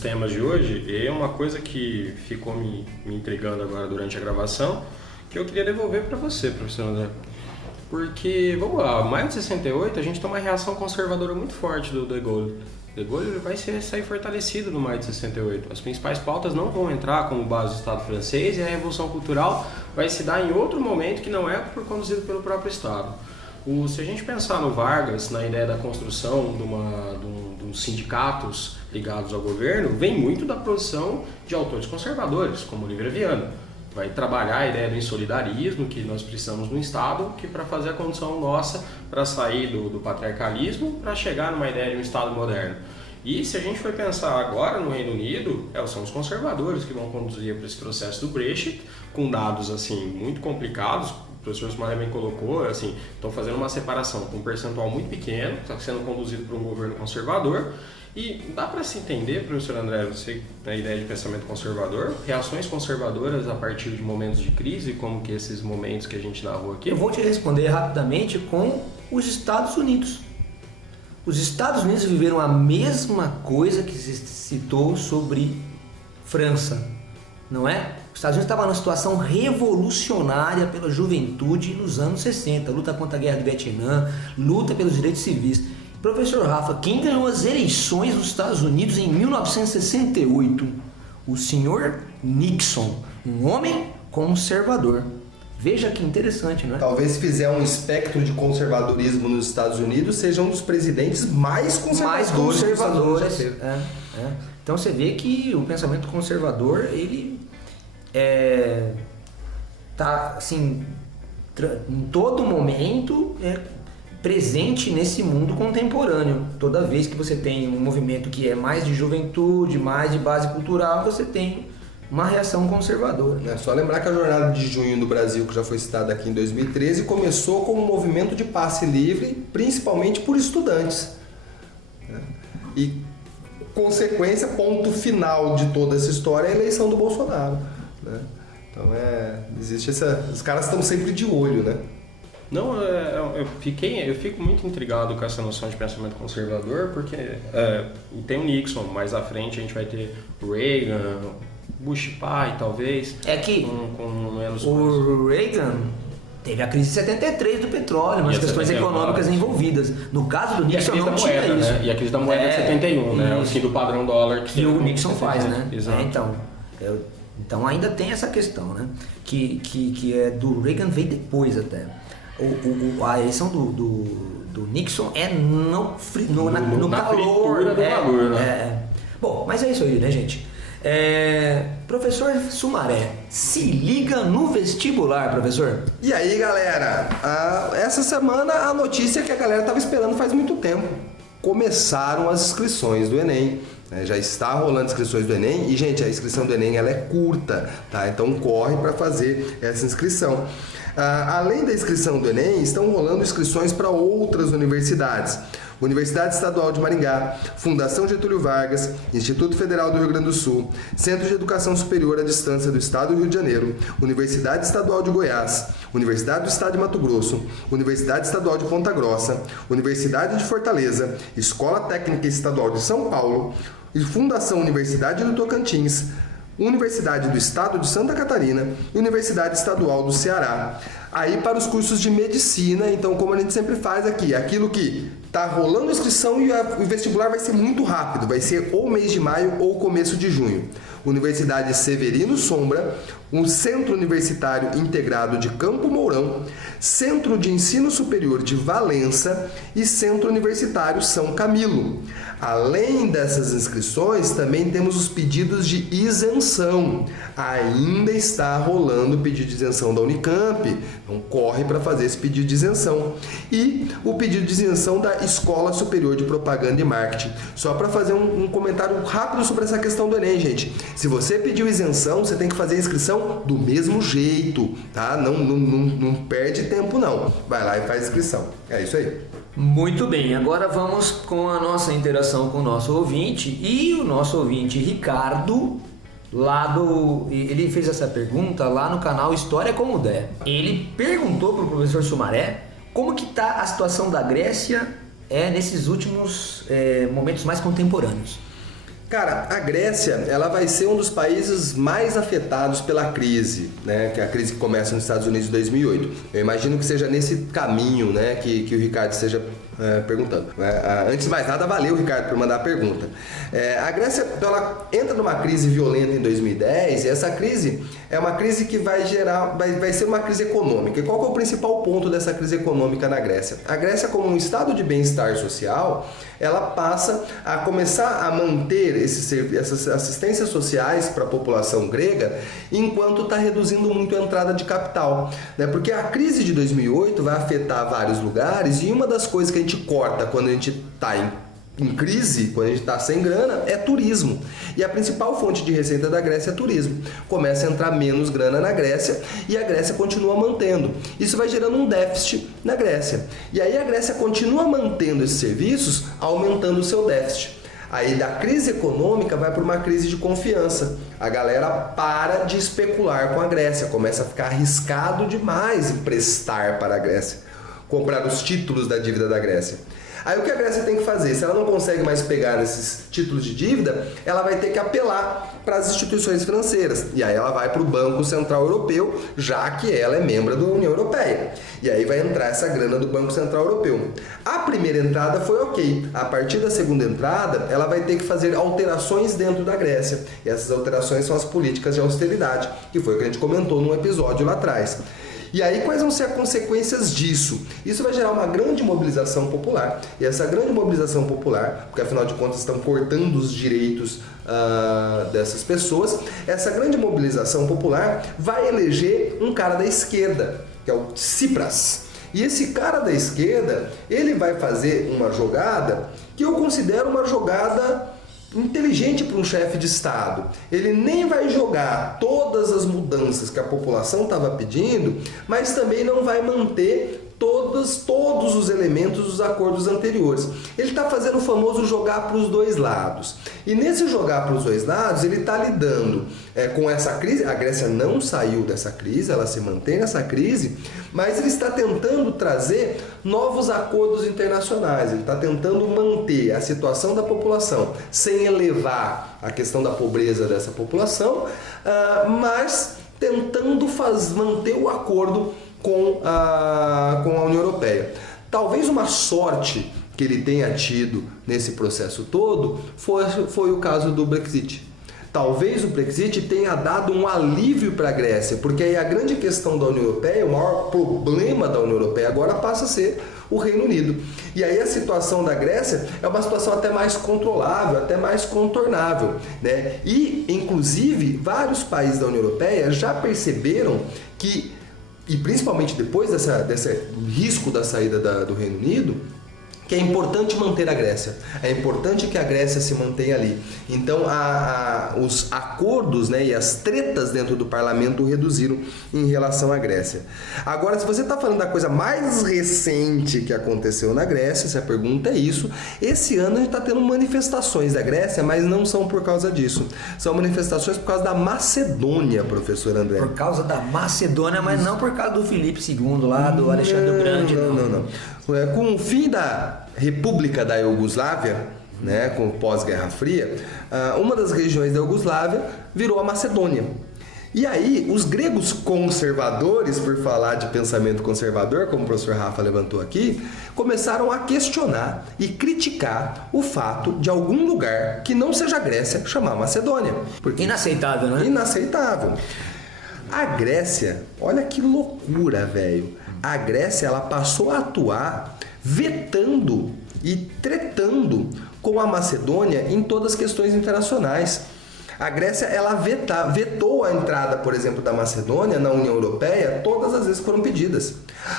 temas de hoje, é uma coisa que ficou me intrigando agora durante a gravação, que eu queria devolver para você, professor André. Porque, vamos lá, maio de 68 a gente tem uma reação conservadora muito forte do De Gaulle. De Gaulle vai sair fortalecido no maio de 68. As principais pautas não vão entrar como base do Estado francês e a Revolução Cultural vai se dar em outro momento que não é conduzido pelo próprio Estado. Se a gente pensar no Vargas, na ideia da construção de uns sindicatos ligados ao governo, vem muito da produção de autores conservadores, como Oliveira Viana. Vai trabalhar a ideia do insolidarismo, que nós precisamos no Estado, que para fazer a condição nossa para sair do patriarcalismo, para chegar numa ideia de um Estado moderno. E se a gente for pensar agora no Reino Unido, são os conservadores que vão conduzir para esse processo do Brexit, com dados assim muito complicados. O professor Sumaré bem colocou, assim, estão fazendo uma separação com um percentual muito pequeno, está sendo conduzido por um governo conservador. E dá para se entender, professor André, você tem a ideia de pensamento conservador, reações conservadoras a partir de momentos de crise, como que esses momentos que a gente narrou aqui? Eu vou te responder rapidamente com os Estados Unidos. Os Estados Unidos viveram a mesma coisa que se citou sobre França, não é? Os Estados Unidos estavam numa situação revolucionária pela juventude nos anos 60, luta contra a guerra do Vietnã, luta pelos direitos civis. Professor Rafa, quem ganhou as eleições nos Estados Unidos em 1968? O senhor Nixon, um homem conservador. Veja que interessante, não é? Talvez se fizer um espectro de conservadorismo nos Estados Unidos, seja um dos presidentes mais conservadores. Então você vê que o pensamento conservador, ele tá assim, em todo momento presente nesse mundo contemporâneo. Toda vez que você tem um movimento que é mais de juventude, mais de base cultural, você tem uma reação conservadora. É só lembrar que a Jornada de Junho no Brasil, que já foi citada aqui em 2013, começou como um movimento de passe livre, principalmente por estudantes. E consequência, ponto final de toda essa história é a eleição do Bolsonaro. Então existe os caras estão sempre de olho, né? Não, eu fico muito intrigado com essa noção de pensamento conservador, porque tem o Nixon, mais à frente a gente vai ter o Reagan, Bush pai, talvez. É que com menos o Reagan teve a crise de 73 do petróleo, umas questões econômicas envolvidas. No caso do Nixon não tinha isso. Né? E a crise da moeda de 71, né? O fim do padrão dólar que o Nixon faz, né? Exato. Então ainda tem essa questão, né? Que é do Reagan veio depois até. A eleição do Nixon é no calor do valor, né? Bom, mas é isso aí, né, gente? Professor Sumaré, se liga no vestibular, professor. E aí, galera, essa semana a notícia que a galera estava esperando faz muito tempo. Começaram as inscrições do Enem. Já está rolando inscrições do Enem e, gente, a inscrição do Enem ela é curta, tá? Então corre para fazer essa inscrição. Além da inscrição do Enem, estão rolando inscrições para outras universidades. Universidade Estadual de Maringá, Fundação Getúlio Vargas, Instituto Federal do Rio Grande do Sul, Centro de Educação Superior à Distância do Estado do Rio de Janeiro, Universidade Estadual de Goiás, Universidade do Estado de Mato Grosso, Universidade Estadual de Ponta Grossa, Universidade de Fortaleza, Escola Técnica Estadual de São Paulo e Fundação Universidade do Tocantins, Universidade do Estado de Santa Catarina e Universidade Estadual do Ceará. Aí para os cursos de medicina, então como a gente sempre faz aqui, aquilo que está rolando inscrição e o vestibular vai ser muito rápido, vai ser ou mês de maio ou começo de junho. Universidade Severino Sombra, um Centro Universitário Integrado de Campo Mourão, Centro de Ensino Superior de Valença e Centro Universitário São Camilo. Além dessas inscrições, também temos os pedidos de isenção. Ainda está rolando o pedido de isenção da Unicamp, então corre para fazer esse pedido de isenção. E o pedido de isenção da Escola Superior de Propaganda e Marketing. Só para fazer um comentário rápido sobre essa questão do Enem, gente. Se você pediu isenção, você tem que fazer a inscrição do mesmo jeito, tá? Não perde tempo não. Vai lá e faz a inscrição. É isso aí. Muito bem, agora vamos com a nossa interação com o nosso ouvinte. E o nosso ouvinte Ricardo, ele fez essa pergunta lá no canal História Como Der. Ele perguntou para o professor Sumaré como que está a situação da Grécia nesses últimos momentos mais contemporâneos. Cara, a Grécia, ela vai ser um dos países mais afetados pela crise, né? Que é a crise que começa nos Estados Unidos em 2008. Eu imagino que seja nesse caminho, né, que o Ricardo esteja perguntando. Antes de mais nada, valeu, Ricardo, por mandar a pergunta. A Grécia, ela entra numa crise violenta em 2010 e essa crise é uma crise que vai ser uma crise econômica. E qual que é o principal ponto dessa crise econômica na Grécia? A Grécia, como um estado de bem-estar social, ela passa a começar a manter essas assistências sociais para a população grega, enquanto está reduzindo muito a entrada de capital, né? Porque a crise de 2008 vai afetar vários lugares e uma das coisas que a gente corta quando a gente está em crise, quando a gente está sem grana, é turismo. E a principal fonte de receita da Grécia é turismo. Começa a entrar menos grana na Grécia e a Grécia continua mantendo. Isso vai gerando um déficit na Grécia. E aí a Grécia continua mantendo esses serviços, aumentando o seu déficit. Aí da crise econômica vai para uma crise de confiança. A galera para de especular com a Grécia, começa a ficar arriscado demais emprestar para a Grécia, comprar os títulos da dívida da Grécia. Aí o que a Grécia tem que fazer? Se ela não consegue mais pegar nesses títulos de dívida, ela vai ter que apelar para as instituições financeiras. E aí ela vai para o Banco Central Europeu, já que ela é membro da União Europeia. E aí vai entrar essa grana do Banco Central Europeu. A primeira entrada foi ok. A partir da segunda entrada, ela vai ter que fazer alterações dentro da Grécia. E essas alterações são as políticas de austeridade, que foi o que a gente comentou num episódio lá atrás. E aí, quais vão ser as consequências disso? Isso vai gerar uma grande mobilização popular. E essa grande mobilização popular, porque afinal de contas estão cortando os direitos dessas pessoas, essa grande mobilização popular vai eleger um cara da esquerda, que é o Tsipras. E esse cara da esquerda, ele vai fazer uma jogada que eu considero uma jogada inteligente para um chefe de Estado. Ele nem vai jogar todas as mudanças que a população estava pedindo, mas também não vai manter todos os elementos dos acordos anteriores. Ele está fazendo o famoso jogar para os dois lados. E nesse jogar para os dois lados, ele está lidando com essa crise. A Grécia não saiu dessa crise, ela se mantém nessa crise, mas ele está tentando trazer novos acordos internacionais. Ele está tentando manter a situação da população sem elevar a questão da pobreza dessa população, mas tentando manter o acordo com a União Europeia. Talvez uma sorte que ele tenha tido nesse processo todo foi o caso do Brexit. Talvez o Brexit tenha dado um alívio para a Grécia, porque aí a grande questão da União Europeia, o maior problema da União Europeia agora passa a ser o Reino Unido. E aí a situação da Grécia é uma situação até mais controlável, até mais contornável, né? E, inclusive, vários países da União Europeia já perceberam que, e principalmente depois desse risco da saída do Reino Unido, que é importante manter a Grécia. É importante que a Grécia se mantenha ali. Então, os acordos, né, e as tretas dentro do parlamento reduziram em relação à Grécia. Agora, se você está falando da coisa mais recente que aconteceu na Grécia, se a pergunta é isso, esse ano a gente está tendo manifestações da Grécia, mas não são por causa disso. São manifestações por causa da Macedônia, professor André. Por causa da Macedônia, mas não por causa do Filipe II lá, do Alexandre o Grande. Não. Com o fim da República da Iugoslávia, né, com o pós-Guerra Fria, uma das regiões da Iugoslávia virou a Macedônia. E aí, os gregos conservadores, por falar de pensamento conservador, como o professor Rafa levantou aqui, começaram a questionar e criticar o fato de algum lugar que não seja a Grécia chamar Macedônia. Porque Inaceitável, né? Inaceitável. A Grécia, olha que loucura, velho. A Grécia, ela passou a atuar vetando e tretando com a Macedônia em todas as questões internacionais. A Grécia, ela vetou a entrada, por exemplo, da Macedônia na União Europeia todas as vezes que foram pedidas.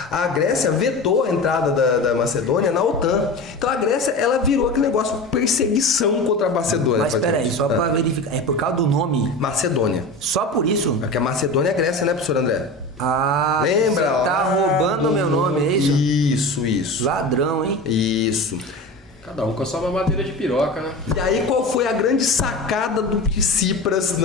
A Grécia vetou a entrada da Macedônia na OTAN. Então a Grécia, ela virou aquele negócio de perseguição contra a Macedônia. Mas espera aí, só para verificar, é por causa do nome? Macedônia. Só por isso? Porque a Macedônia é Grécia, né, professor André? Ah, lembra? Você tá roubando o meu nome, é isso? Isso. Ladrão, hein? Isso. Cada um com a sua mamadeira de piroca, né? E aí, qual foi a grande sacada do Tsipras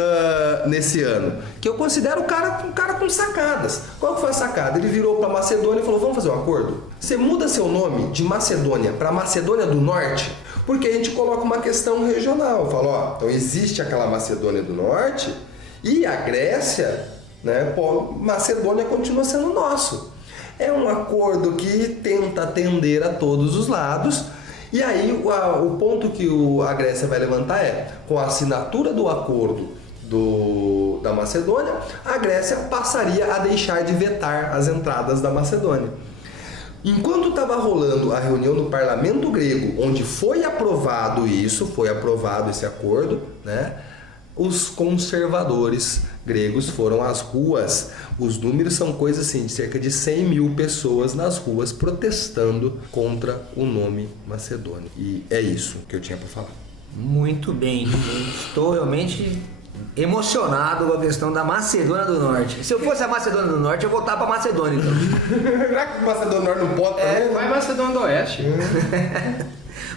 nesse ano? Que eu considero um cara com sacadas. Qual que foi a sacada? Ele virou para Macedônia e falou, vamos fazer um acordo? Você muda seu nome de Macedônia para Macedônia do Norte, porque a gente coloca uma questão regional. Fala, ó, então existe aquela Macedônia do Norte e a Grécia, né, pô, Macedônia continua sendo nosso. É um acordo que tenta atender a todos os lados. E aí o ponto que a Grécia vai levantar é, com a assinatura do acordo da Macedônia, a Grécia passaria a deixar de vetar as entradas da Macedônia. Enquanto estava rolando a reunião do parlamento grego, onde foi aprovado esse acordo, né? Os conservadores gregos foram às ruas. Os números são coisas assim, de cerca de 100 mil pessoas nas ruas protestando contra o nome Macedônia. E é isso que eu tinha para falar. Muito bem. Estou realmente emocionado com a questão da Macedônia do Norte. Se eu fosse a Macedônia do Norte, eu voltava para Macedônia. Então. Será que Macedônia do Norte não pode também? Vai Macedônia do Oeste.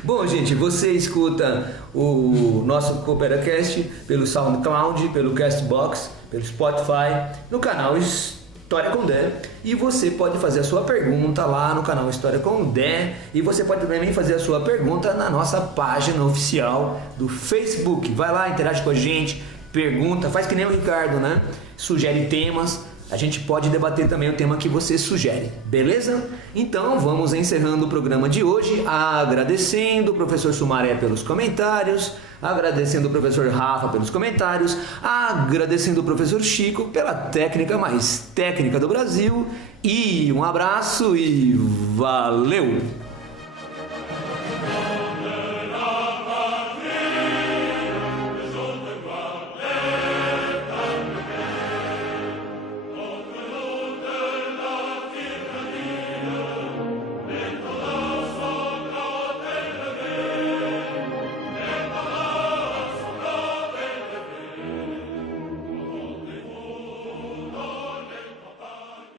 Bom, gente, você escuta o nosso CooperaCast pelo SoundCloud, pelo Castbox, pelo Spotify, no canal História com Dé. E você pode fazer a sua pergunta lá no canal História com Dé. E você pode também fazer a sua pergunta na nossa página oficial do Facebook. Vai lá, interage com a gente, pergunta, faz que nem o Ricardo, né? Sugere temas. A gente pode debater também o tema que você sugere, beleza? Então vamos encerrando o programa de hoje, agradecendo o professor Sumaré pelos comentários, agradecendo o professor Rafa pelos comentários, agradecendo o professor Chico pela técnica mais técnica do Brasil, e um abraço e valeu!